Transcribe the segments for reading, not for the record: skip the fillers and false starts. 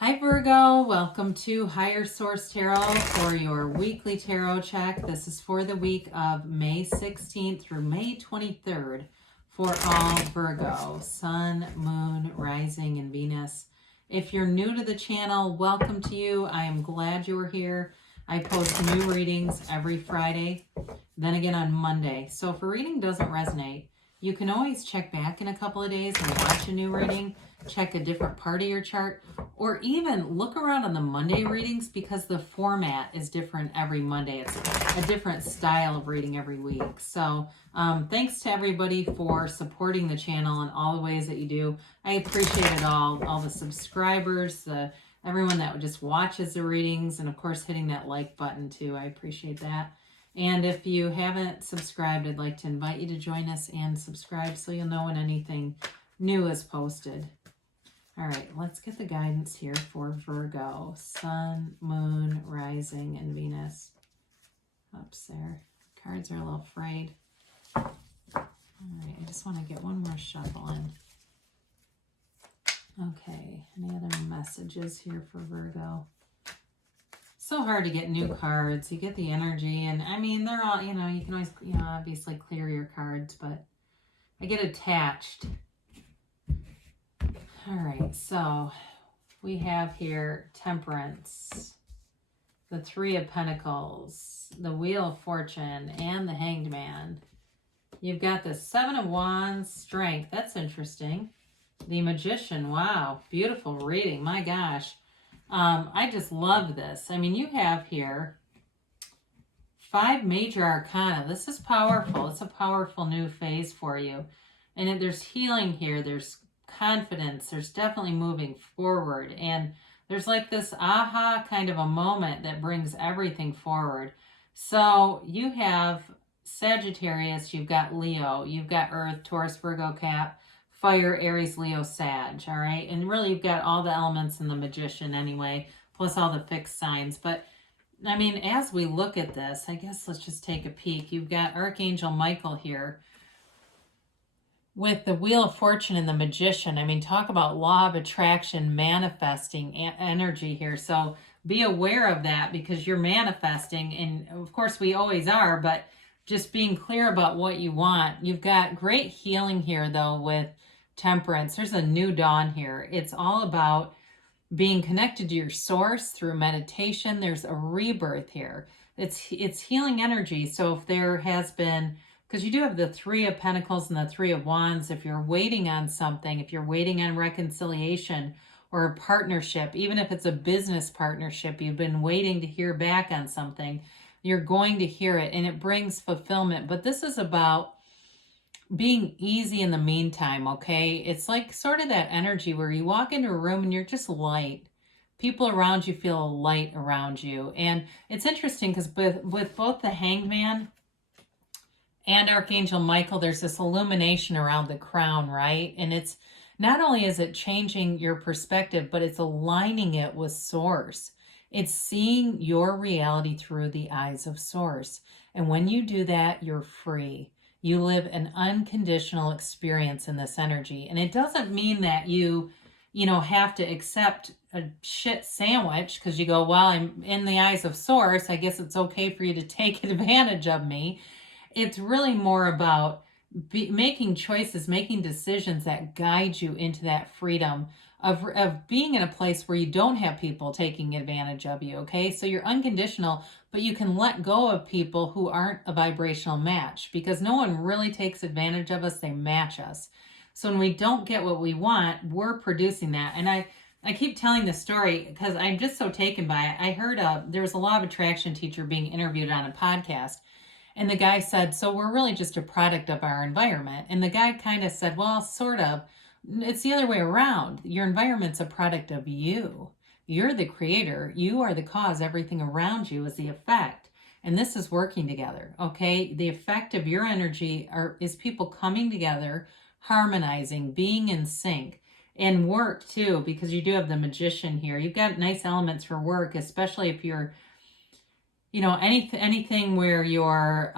Hi Virgo, welcome to Higher Source Tarot for your weekly tarot check. This is for the week of May 16th through May 23rd for all Virgo, Sun, Moon, Rising, and Venus. If you're new to the channel, welcome to you. I am glad you are here. I post new readings every Friday, then again on Monday. So if a reading doesn't resonate, you can always check back in a couple of days and watch a new reading, check a different part of your chart, or even look around on the Monday readings because the format is different every Monday. It's a different style of reading every week. So thanks to everybody for supporting the channel in all the ways that you do. I appreciate it all the subscribers, everyone that just watches the readings, and of course hitting that like button too. I appreciate that. And if you haven't subscribed, I'd like to invite you to join us and subscribe so you'll know when anything new is posted. All right, let's get the guidance here for Virgo, Sun, Moon, Rising, and Venus. Oops, there. Cards are a little frayed. All right, I just want to get one more shuffle in. Okay, any other messages here for Virgo? So hard to get new cards. You get the energy, and I mean, they're all, you can always, obviously clear your cards, but I get attached. All right, so we have here Temperance, the Three of Pentacles, the Wheel of Fortune, and the Hanged Man. You've got the Seven of Wands, Strength. That's interesting. The Magician. Wow, beautiful reading. My gosh. I just love this. I mean, you have here 5 major arcana. This is powerful. It's a powerful new phase for you. And there's healing here. There's confidence. There's definitely moving forward. And there's like this aha kind of a moment that brings everything forward. So you have Sagittarius, you've got Leo, you've got Earth, Taurus, Virgo, Cap, Fire, Aries, Leo, Sag, all right? And really you've got all the elements in the Magician anyway, plus all the fixed signs. But, I mean, as we look at this, I guess let's just take a peek. You've got Archangel Michael here with the Wheel of Fortune and the Magician. I mean, talk about law of attraction, manifesting energy here. So be aware of that because you're manifesting, and of course we always are, but just being clear about what you want. You've got great healing here, though, with Temperance. There's a new dawn here. It's all about being connected to your source through meditation. There's a rebirth here. It's healing energy. So if there has been, because you do have the Three of Pentacles and the Three of Wands, if you're waiting on something, if you're waiting on reconciliation or a partnership, even if it's a business partnership, you've been waiting to hear back on something, you're going to hear it, and it brings fulfillment. But this is about being easy in the meantime, okay? It's like sort of that energy where you walk into a room and you're just light. People around you feel light around you. And it's interesting because with both the Hanged Man and Archangel Michael, there's this illumination around the crown, right? And it's not only is it changing your perspective, but it's aligning it with Source. It's seeing your reality through the eyes of Source. And when you do that, you're free. You live an unconditional experience in this energy. And it doesn't mean that you have to accept a shit sandwich because you go, well, I'm in the eyes of Source. I guess it's okay for you to take advantage of me. It's really more about making choices, making decisions that guide you into that freedom of being in a place where you don't have people taking advantage of you, okay? So you're unconditional, but you can let go of people who aren't a vibrational match because no one really takes advantage of us. They match us. So when we don't get what we want, we're producing that. And I keep telling this story because I'm just so taken by it. I heard there was a law of attraction teacher being interviewed on a podcast, and the guy said, so we're really just a product of our environment. And the guy kind of said, well, sort of. It's the other way around. Your environment's a product of you. You're the creator. You are the cause. Everything around you is the effect. And this is working together, okay? The effect of your energy is people coming together, harmonizing, being in sync. And work, too, because you do have the Magician here. You've got nice elements for work, especially if you're, anything where you're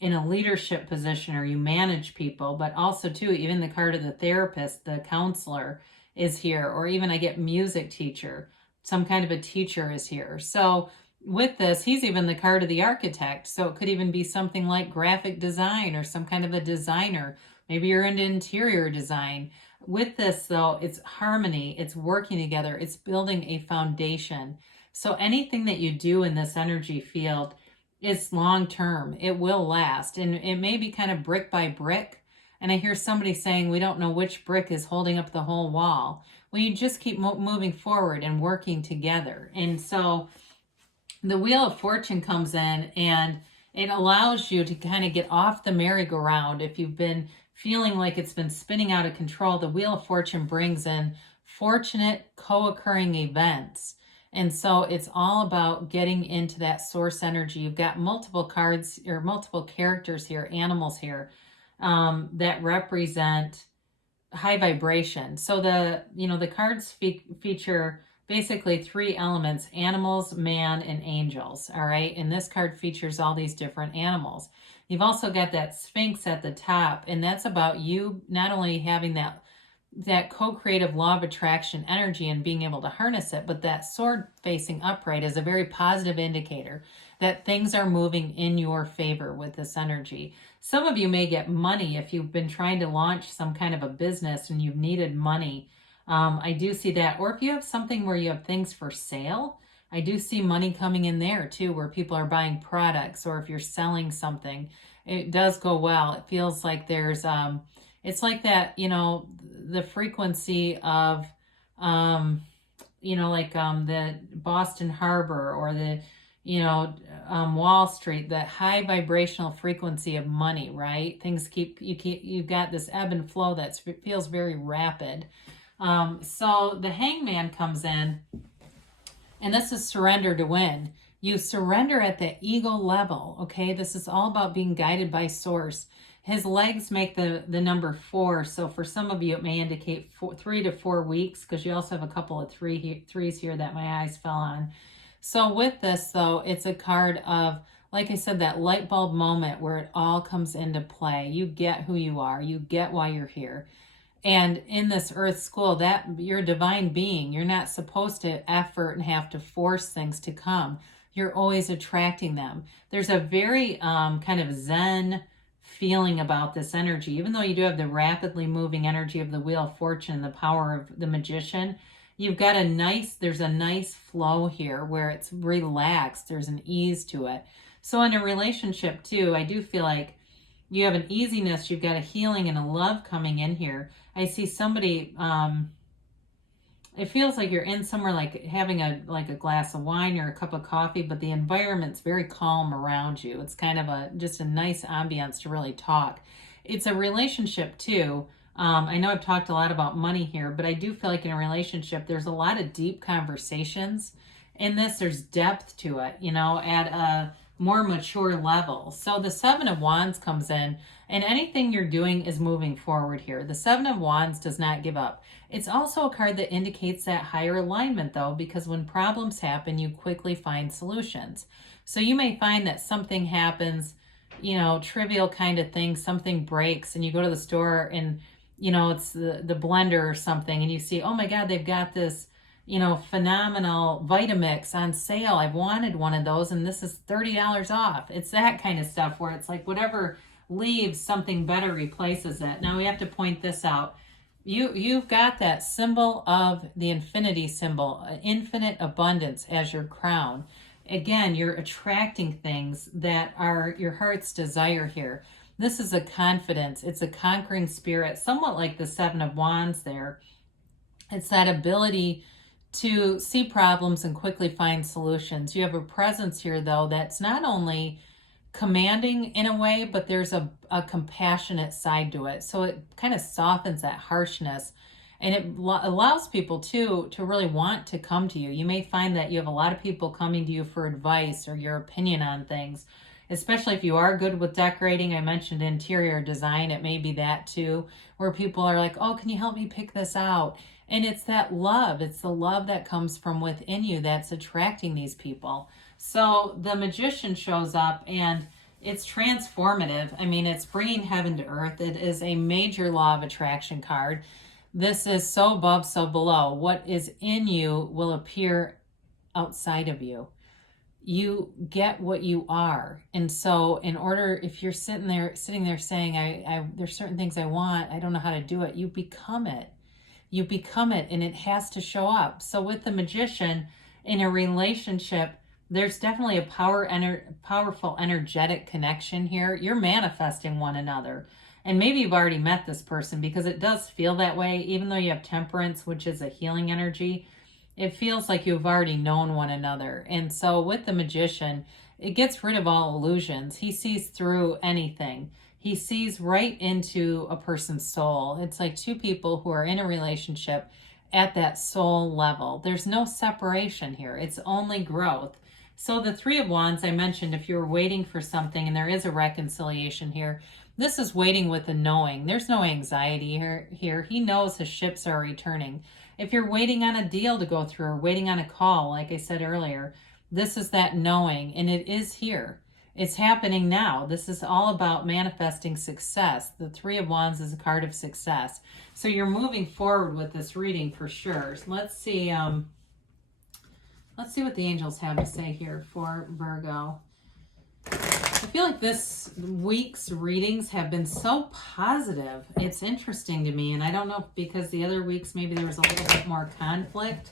in a leadership position or you manage people, but also too, even the card of the therapist, the counselor, is here, or even I get music teacher, some kind of a teacher is here. So with this, he's even the card of the architect. So it could even be something like graphic design or some kind of a designer. Maybe you're into interior design. With this, though, it's harmony, it's working together, it's building a foundation. So anything that you do in this energy field is long term. It will last. And it may be kind of brick by brick. And I hear somebody saying, we don't know which brick is holding up the whole wall. Well, you just keep moving forward and working together. And so the Wheel of Fortune comes in and it allows you to kind of get off the merry-go-round. If you've been feeling like it's been spinning out of control, the Wheel of Fortune brings in fortunate co-occurring events. And so it's all about getting into that source energy. You've got multiple cards or multiple characters here, animals here, that represent high vibration. So the cards feature basically 3 elements: animals, man, and angels. All right. And this card features all these different animals. You've also got that Sphinx at the top, and that's about you not only having that co-creative law of attraction energy and being able to harness it, but that sword facing upright is a very positive indicator that things are moving in your favor with this energy. Some of you may get money if you've been trying to launch some kind of a business and you've needed money. I do see that. Or if you have something where you have things for sale, I do see money coming in there too, where people are buying products, or if you're selling something, it does go well. It feels like there's, it's like that, the frequency of, the Boston Harbor or the, Wall Street, that high vibrational frequency of money, right? Things you've got this ebb and flow that feels very rapid. So the Hangman comes in, and this is surrender to win. You surrender at the ego level, okay? This is all about being guided by source. His legs make the number 4, so for some of you it may indicate 3 to 4 weeks, because you also have a couple of threes here that my eyes fell on. So with this, though, it's a card of, like I said, that light bulb moment where it all comes into play. You get who you are. You get why you're here. And in this earth school, that you're a divine being. You're not supposed to effort and have to force things to come. You're always attracting them. There's a very kind of zen feeling about this energy. Even though you do have the rapidly moving energy of the Wheel of Fortune, the power of the Magician, you've got there's a nice flow here where it's relaxed. There's an ease to it. So in a relationship too, I do feel like you have an easiness, you've got a healing and a love coming in here. I see somebody, it feels like you're in somewhere like having a glass of wine or a cup of coffee, but the environment's very calm around you. It's kind of just a nice ambience to really talk. It's a relationship too. I know I've talked a lot about money here, but I do feel like in a relationship, there's a lot of deep conversations. In this, there's depth to it, at a more mature level. So the 7 of Wands comes in, and anything you're doing is moving forward here. The 7 of Wands does not give up. It's also a card that indicates that higher alignment, though, because when problems happen, you quickly find solutions. So you may find that something happens, trivial kind of thing, something breaks, and you go to the store and, it's the blender or something, and you see, oh my God, they've got this, phenomenal Vitamix on sale. I've wanted one of those, and this is $30 off. It's that kind of stuff where it's like whatever leaves, something better replaces it. Now we have to point this out. You've got that symbol of the infinity symbol, infinite abundance as your crown. Again, you're attracting things that are your heart's desire here. This is a confidence. It's a conquering spirit, somewhat like the 7 of Wands there. It's that ability to see problems and quickly find solutions. You have a presence here, though, that's not only commanding in a way, but there's a compassionate side to it. So it kind of softens that harshness, and it allows people to really want to come to you. You may find that you have a lot of people coming to you for advice or your opinion on things, especially if you are good with decorating. I mentioned interior design. It may be that too, where people are like, oh, can you help me pick this out? And it's that love. It's the love that comes from within you that's attracting these people. So the Magician shows up, and it's transformative. I mean, it's bringing heaven to earth. It is a major law of attraction card. This is so above, so below. What is in you will appear outside of you. You get what you are. And so in order, if you're sitting there saying, there's certain things I want, I don't know how to do it, you become it. You become it, and it has to show up. So with the Magician, in a relationship, there's definitely a powerful energetic connection here. You're manifesting one another. And maybe you've already met this person, because it does feel that way. Even though you have Temperance, which is a healing energy, it feels like you've already known one another. And so with the Magician, it gets rid of all illusions. He sees through anything. He sees right into a person's soul. It's like two people who are in a relationship at that soul level. There's no separation here. It's only growth. So the Three of Wands, I mentioned, if you're waiting for something and there is a reconciliation here, this is waiting with the knowing. There's no anxiety here. He knows his ships are returning. If you're waiting on a deal to go through or waiting on a call, like I said earlier, this is that knowing, and it is here. It's happening now. This is all about manifesting success. The Three of Wands is a card of success. So you're moving forward with this reading for sure. So let's see what the angels have to say here for Virgo. I feel like this week's readings have been so positive. It's interesting to me, and I don't know if because the other weeks maybe there was a little bit more conflict.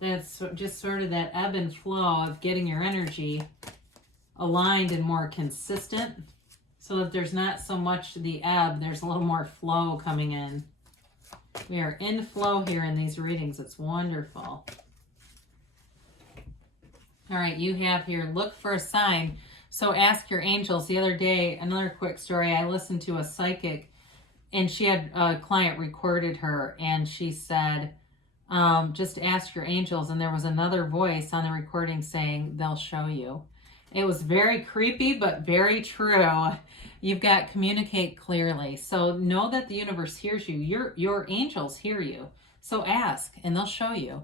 That's just sort of that ebb and flow of getting your energy aligned and more consistent, so that there's not so much the ebb, there's a little more flow coming in. We are in flow here in these readings. It's wonderful. All right, you have here, look for a sign. So ask your angels. The other day, another quick story, I listened to a psychic, and she had a client recorded her, and she said, just ask your angels. And there was another voice on the recording saying, they'll show you. It was very creepy, but very true. You've got communicate clearly. So know that the universe hears you. Your angels hear you. So ask, and they'll show you.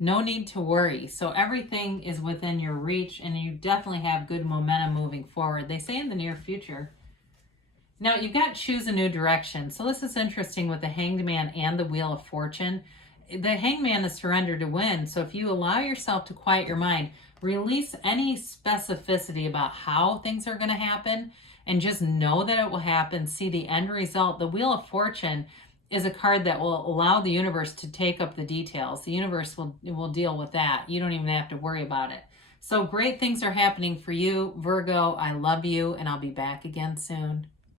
No need to worry. So everything is within your reach, and you definitely have good momentum moving forward. They say in the near future. Now, you've got choose a new direction. So this is interesting with the Hanged Man and the Wheel of Fortune. The Hanged Man is surrender to win. So if you allow yourself to quiet your mind, release any specificity about how things are going to happen, and just know that it will happen. See the end result. The Wheel of Fortune is a card that will allow the universe to take up the details. The universe will deal with that. You don't even have to worry about it. So great things are happening for you, Virgo. I love you, and I'll be back again soon.